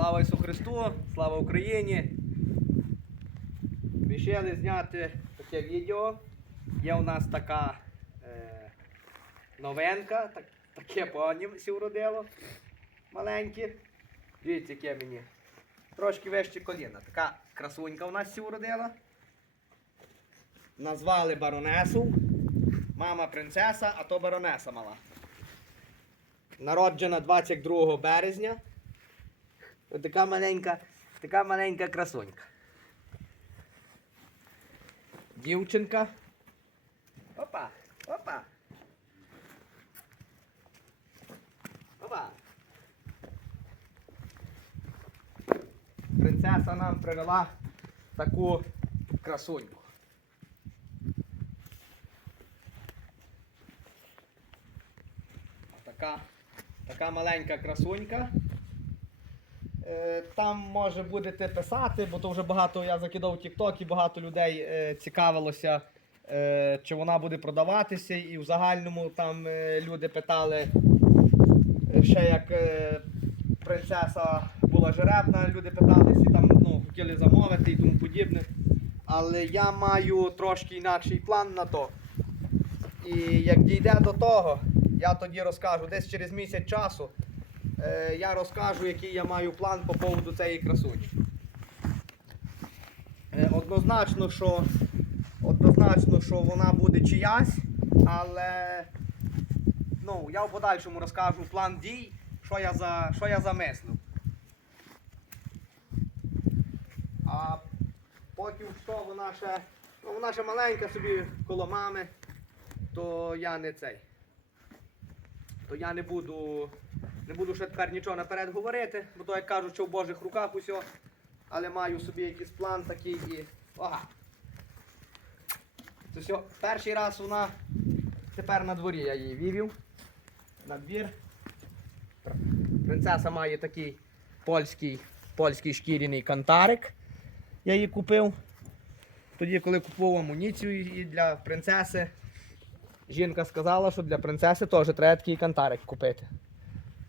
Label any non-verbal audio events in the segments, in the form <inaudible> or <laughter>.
Слава Ісусу Христу, слава Україні. Рішили зняти таке відео. Є у нас така е, новинка, так, таке поні сівродило. Маленьке. Дивіться, яке мені. Трошки вище коліна. Така красунька у нас сівродила. Назвали баронесу. Мама принцеса, а то баронеса мала. Народжена 22 березня. Така маленька, така маленька красунька. Дівчинка. Опа, опа. Опа. Принцеса нам привела таку красуньку. Така, така маленька красунька. Е, Там може будете писати, бо то вже багато я закидав TikTok і багато людей е, цікавилося, е, чи вона буде продаватися. І в загальному там люди питали, ще як принцеса була жеребна, люди питалися, там ну, хотіли замовити і тому подібне. Але я маю трошки інакший план на то. І як дійде до того, я тоді розкажу десь через місяць часу. Е, я розкажу, який я маю план по поводу цієї красуні. Е, однозначно, що, однозначно, що вона буде чиясь, але ну, я в подальшому розкажу план дій, що я, за, що я замислив. А потім що вона ще. Ну, вона ще маленька собі коло мами, то я не цей. То я не буду. Не буду ще тепер нічого наперед говорити, бо то як кажуть, що в Божих руках усе. Але маю собі якийсь план такий і. Ага. Це все. Перший раз вона тепер на дворі я її вивів. На двір. Принцеса має такий польський, польський шкіряний кантарик. Я її купив. Тоді, коли купував амуніцію і для принцеси, жінка сказала, що для принцеси теж треба такий кантарик купити.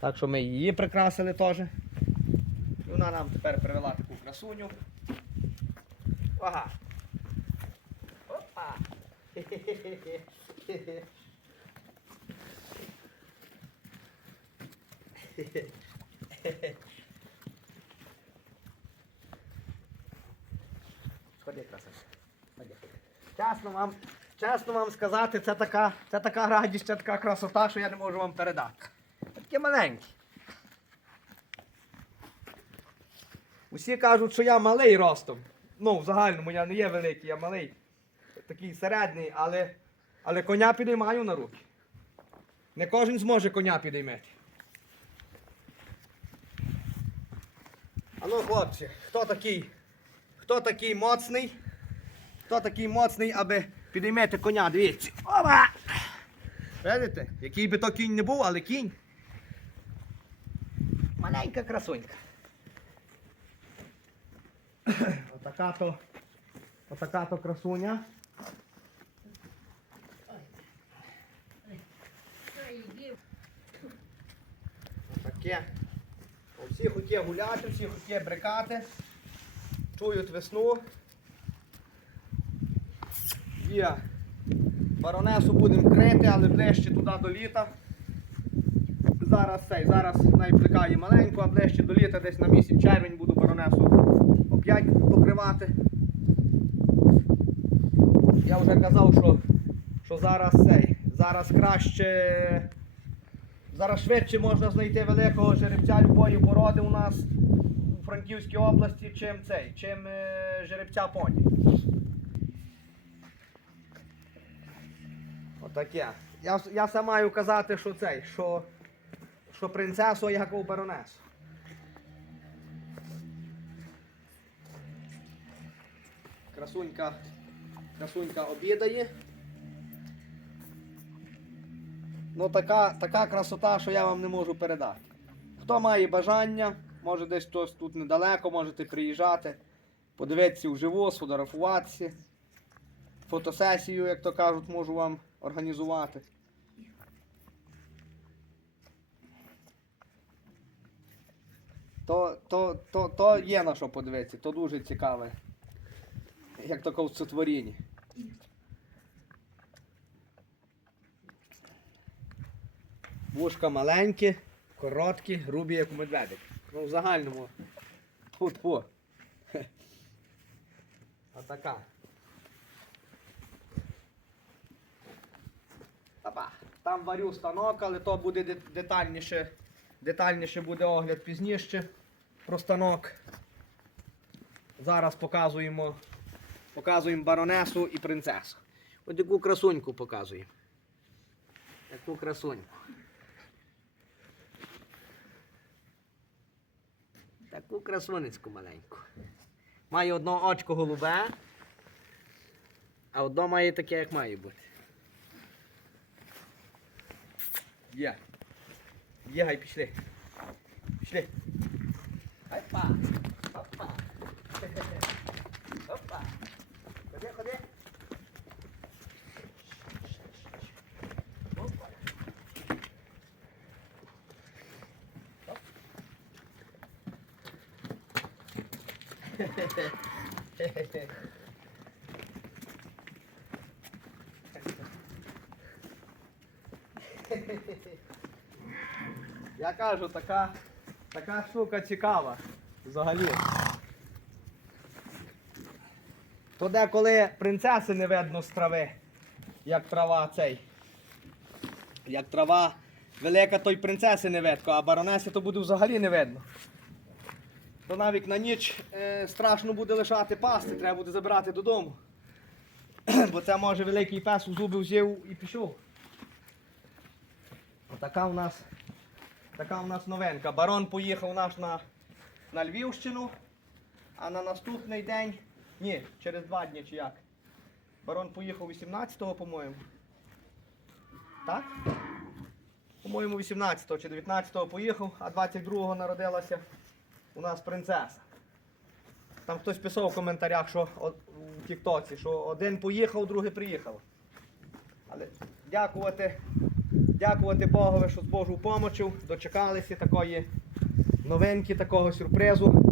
Так що ми її прикрасили теж. І вона нам тепер привела таку красуню. Ага. Опа. Хе-хе-хе-хе. Ходи, красавчик. Чесно вам, чесно вам сказати, це така, це така радість, це така красота, що я не можу вам передати. Таке маленьке. Усі кажуть, що я малий ростом. Ну, в загальному я не є великий, я малий. Такий середній, але, але коня підіймаю на руки. Не кожен зможе коня підіймати. А ну, хлопці, хто такий? Хто такий моцний? Хто такий моцний, аби підіймати коня? Дивіться. Опа! Видите? Який би то кінь не був, але кінь. Маленька красунька. <coughs> Отака то. Отака то красуня. Отаке. Всі хотіли гуляти, всі хотіли брикати. Чують весну. Є. Баронесу будемо крити, але ближче туди до літа. Зараз цей, зараз найплекає маленьку, а ближче до літа десь на місяць червень буду баронесу оп'ять покривати. Я вже казав, що, що зараз цей, зараз краще, зараз швидше можна знайти великого жеребця любої породи у нас у Франківській області, чим цей, чим е, жеребця поні. Отаке. Я, я все маю казати, що цей, що, що принцесу, як у баронесу. Красунька, красунька обідає. Ну така, така красота, що я вам не можу передати. Хто має бажання, може десь хтось тут недалеко, можете приїжджати, подивитися вживу, сфотографуватися. Фотосесію, як то кажуть, можу вам організувати. То, то, то, то є на що подивитися, то дуже цікаве. Як таке в сотворінні. Вушка маленькі, короткі, грубі, як у медведик. Ну, в загальному. Фу-фу. <laughs> Отака. Там варю станок, але то буде детальніше. Детальніше буде огляд пізніше про станок. Зараз показуємо, показуємо баронесу і принцесу. Ось таку красуньку показуємо. Таку красуньку. Таку красуницьку маленьку. Має одно очко голубе, а одно має таке, як має бути. Є. Є, гай, пішли. Пішли. Опа. Опа. <laughs> Опа. Ходи, ходи. Опа. Оп. <laughs> <laughs> Я кажу, така, така штука цікава. Взагалі. То деколи принцеси не видно з трави, як трава цей. Як трава велика, то й принцеси не видно, а баронеси то буде взагалі не видно. То навіть на ніч е, страшно буде лишати пасти, треба буде забирати додому. <clears throat> Бо це може великий пес у зуби взяв і пішов. Отака у нас така у нас новинка. Барон поїхав наш на, на Львівщину, а на наступний день. Ні, через два дні чи як. Барон поїхав 18-го, по-моєму. Так? По-моєму, 18-го чи 19-го поїхав, а 22-го народилася у нас принцеса. Там хтось писав в коментарях, що у Тіктоці, що один поїхав, другий приїхав. Але дякувати, дякувати Богові, що з Божою помочю дочекалися такої новинки, такого сюрпризу.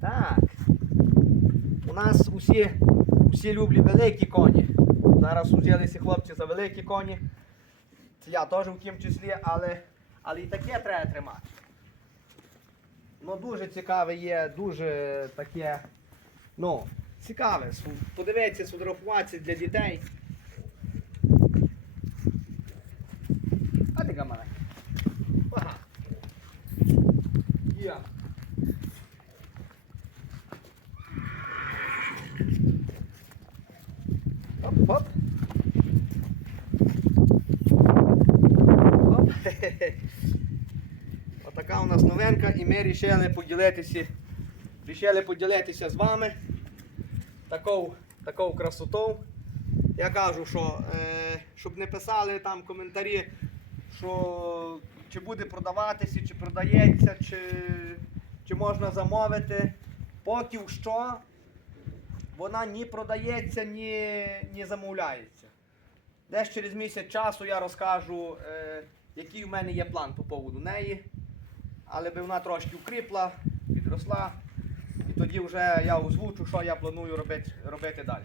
Так. У нас усі, усі люблять великі коні. Зараз взялися хлопці за великі коні. Це я теж в тім числі, але, але і таке треба тримати. Ну, дуже цікаве є, дуже таке. Ну, цікаве. Подивіться, сфотографуватися для дітей. А така маленька. Ага. Є. Оп, оп. Оп. Новинка, і ми вирішили поділитися, вирішили поділитися з вами такою, такою красотою. Я кажу, що е, щоб не писали там коментарі, що чи буде продаватися, чи продається, чи, чи можна замовити. Поки що вона ні продається, ні, ні замовляється. Десь через місяць часу я розкажу, е, який в мене є план по поводу неї. Але би вона трошки укріпла, підросла. І тоді вже я озвучу, що я планую робити, робити далі.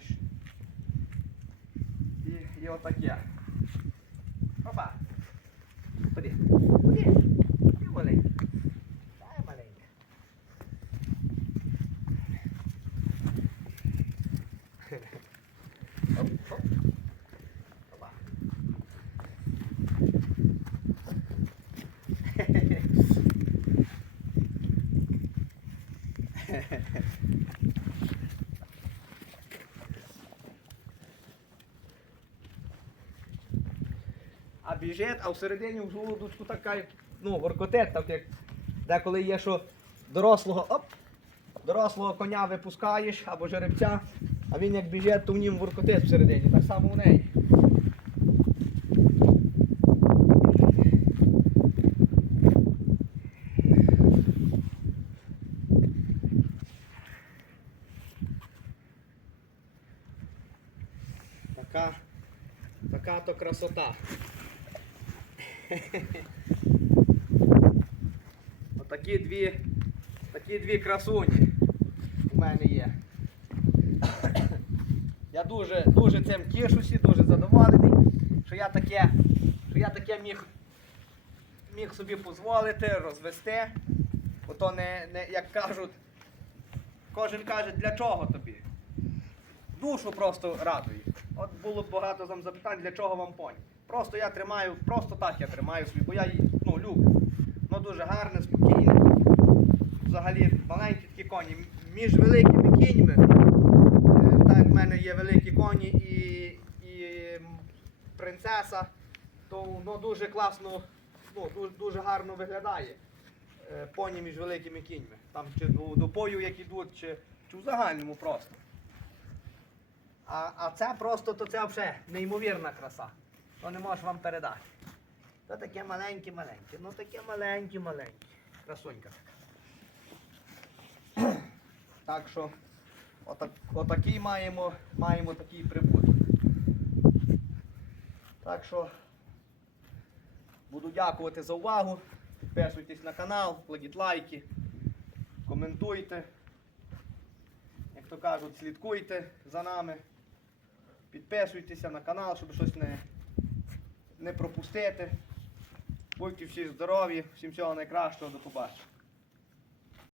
І, і отаке. Опа. Ходи. Ходи. Ходи, маленька. Дай, маленька. Оп, оп. Опа. А біжить, а всередині в желудочку така, ну, воркотет, так як деколи є, що дорослого, оп, дорослого коня випускаєш або жеребця, а він як біжить, то в нім воркотет всередині, так само у неї. Така, така то красота. <laughs> такі дві, такі дві красуні у мене є. <coughs> Я дуже, дуже цим тішуся, дуже задоволений, що я таке, що я таке міг, міг собі дозволити, розвести. Бо то не, не, як кажуть, кожен каже, для чого тобі? Душу просто радує. От було багато там запитань, для чого вам поні. Просто я тримаю, просто так я тримаю собі, бо я її ну, люблю. Воно дуже гарне, спокійне. Взагалі маленькі такі коні. Між великими кіньми, е, так в мене є великі коні і, і принцеса, то воно дуже класно, ну, дуже, дуже гарно виглядає. е, Поні між великими кіньми. Там чи до, бою як ідуть, чи, чи в загальному просто. А, а це просто то це взагалі неймовірна краса. То не можеш вам передати. То таке маленьке-маленьке. Ну таке маленьке-маленьке. Красунька така. <clears throat> Так що отак, отакий маємо, маємо такий прибуток. Так що буду дякувати за увагу. Підписуйтесь на канал, кладіть лайки, коментуйте. Як то кажуть, слідкуйте за нами. Підписуйтеся на канал, щоб щось не, не пропустити. Будьте всі здорові, всім всього найкращого, до побачення.